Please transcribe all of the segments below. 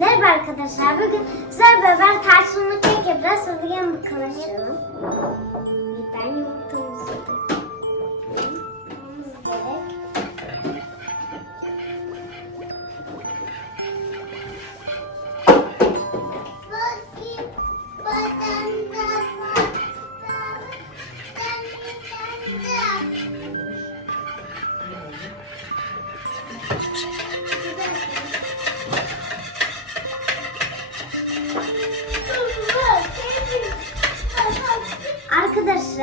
Merhaba arkadaşlar. Bugün sizlerle beraber tarçınlı kek yapacağız. Gelin bakalım.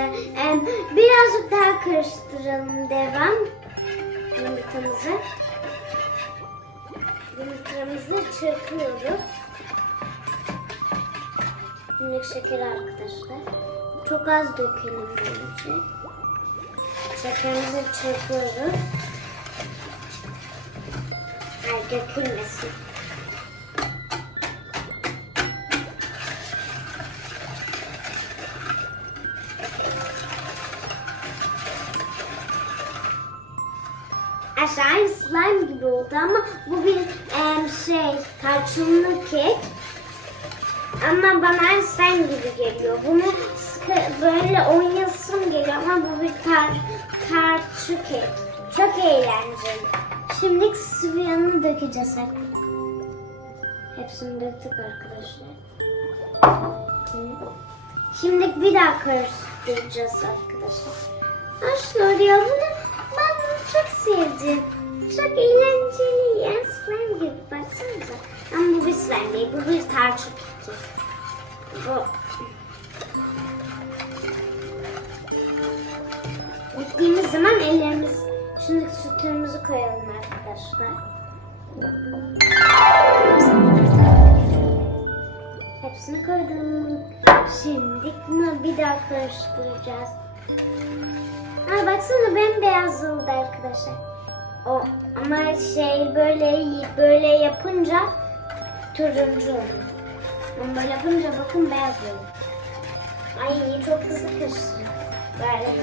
Arkadaşlar em, birazcık daha karıştıralım devam yumurtamızı. Yumurtamızı çırpıyoruz. Minik şeker arkadaşlar. Çok az dökelim bence. Şekerimizi çırpıyoruz. Ay dökülmesin. Aşağı slime gibi oldu ama bu bir em, şey tarçınlı kek. Ama bana slime gibi geliyor. Bunu böyle oynasım geliyor ama bu bir tar, tarçı kek. Çok eğlenceli. Şimdi sıvı dökeceğiz hep. Hepsini döktük arkadaşlar. Şimdi bir daha karıştıracağız arkadaşlar. Arkadaşlar ya bunu ben çok sevdim. Çok eğlenceli. Yani slime gibi baksanıza. Ama bu bir slime değil. Bu bir tarçın keki. Bu. Gittiğimiz zaman ellerimiz şimdi sütümüzü koyalım arkadaşlar. Hepsini koydum. Şimdi bunu bir daha karıştıracağız. Ha baksana bembeyaz oldu arkadaşlar. O ama şey böyle böyle yapınca turuncu oluyor. Böyle yapınca bakın beyaz oluyor. Ay çok hızlı karıştı. Böyle.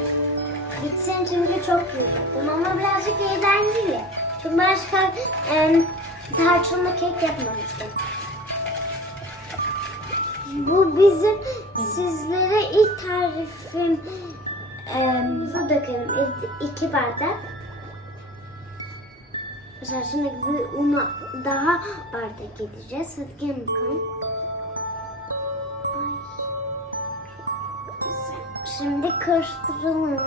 Bitsin çünkü çok yoruldum ama birazcık eğlenceli. Çünkü başka em, tarçınlı kek yapmamıştım. Bu bizim sizlere ilk tarifim em, su dökelim. İki bardak. Mesela şimdi bir una daha bardak gideceğiz. Hadi gelin bakalım. Şimdi karıştıralım.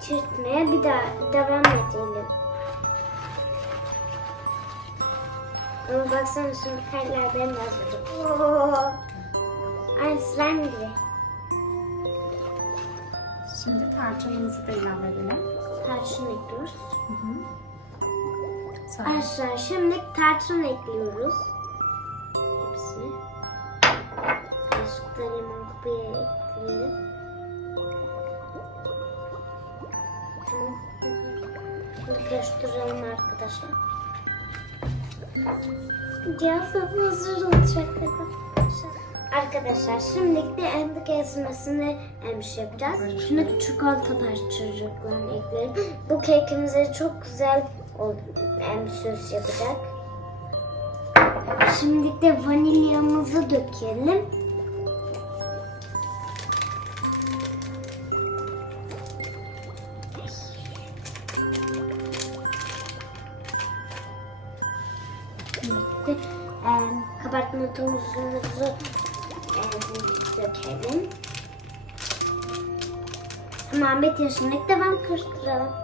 Çırpmaya bir daha devam edelim. Ama baksana şimdi her yer bembeyaz olacak. Oo. Ay slime gibi. Şimdi tarçınımızı da ilave edelim. Tarçın ekliyoruz. Hı hı. Sonra Arkadaşlar şimdi tarçın ekliyoruz. Hepsini. Birazcık da limon bir ekleyelim. Karıştıralım arkadaşlar. Cihaz hazır olacak arkadaşlar. Arkadaşlar şimdi de endik ezmesini emiş yapacağız. Şimdi çikolata parçacıklarını ekleyelim. Bu kekimize çok güzel em, süs yapacak. Şimdi de vanilyamızı dökelim. Em, kabartma tozumuzu dökelim. Muhammed yaşındaki devam karıştıralım.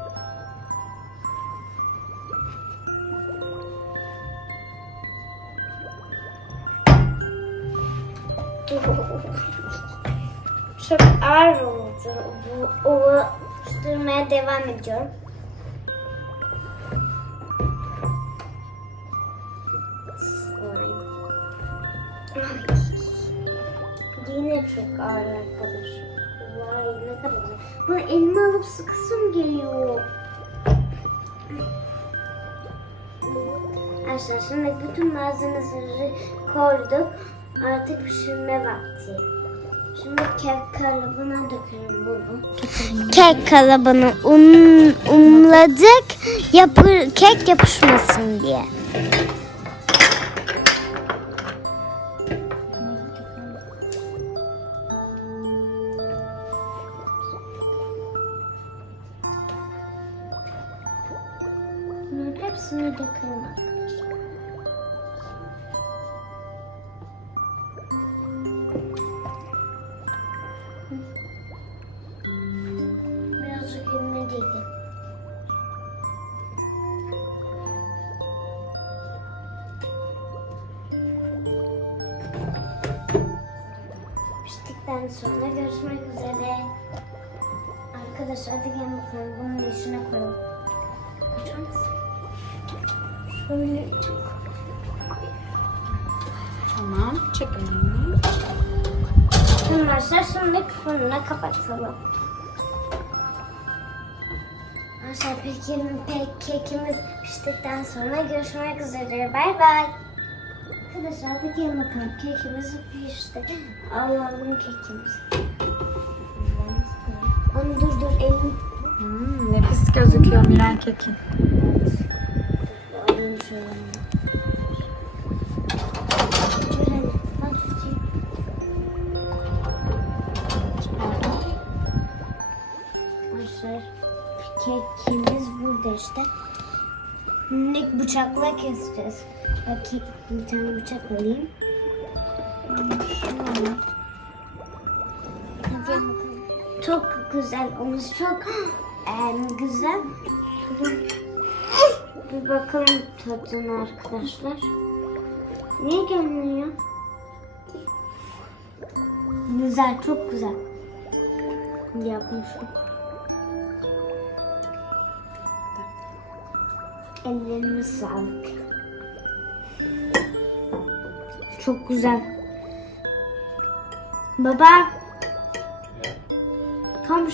Çok ağır oldu. Bu oluşturmaya devam ediyorum. Slime. Yine çok ağır arkadaş. Vay ne kadar güzel. Bu elime alıp sıkısım geliyor. Arkadaşlar şimdi bütün malzemeleri koyduk. Artık pişirme vakti. Şimdi kek kalıbına dökelim bunu. Kek kalıbını un, unladık. Yapı, kek yapışmasın diye. Bakalım arkadaşlar. Birazcık elime değdi. Piştikten sonra görüşmek üzere. Arkadaşlar hadi gel bakalım bunun içine koyalım. Şöyle Tamam. Çek elini. Arkadaşlar şimdi fırına kapatalım. Arkadaşlar peki, peki kekimiz piştikten sonra görüşmek üzere. Bay bay. Arkadaşlar hadi gelin bakalım kekimiz pişti. Alalım kekimizi. Onu dur dur elim. Hmm, nefis gözüküyor Miray keki. Tutayım. Arkadaşlar kekimiz burada işte. Minik bıçakla keseceğiz. Bakayım bir tane bıçak alayım. Şöyle. Çok güzel olmuş. Çok güzel. Bir bakalım tadına arkadaşlar. Niye gelmiyor? Güzel, çok güzel. Yapmışım. Ellerine sağlık. Çok güzel. Baba. Komm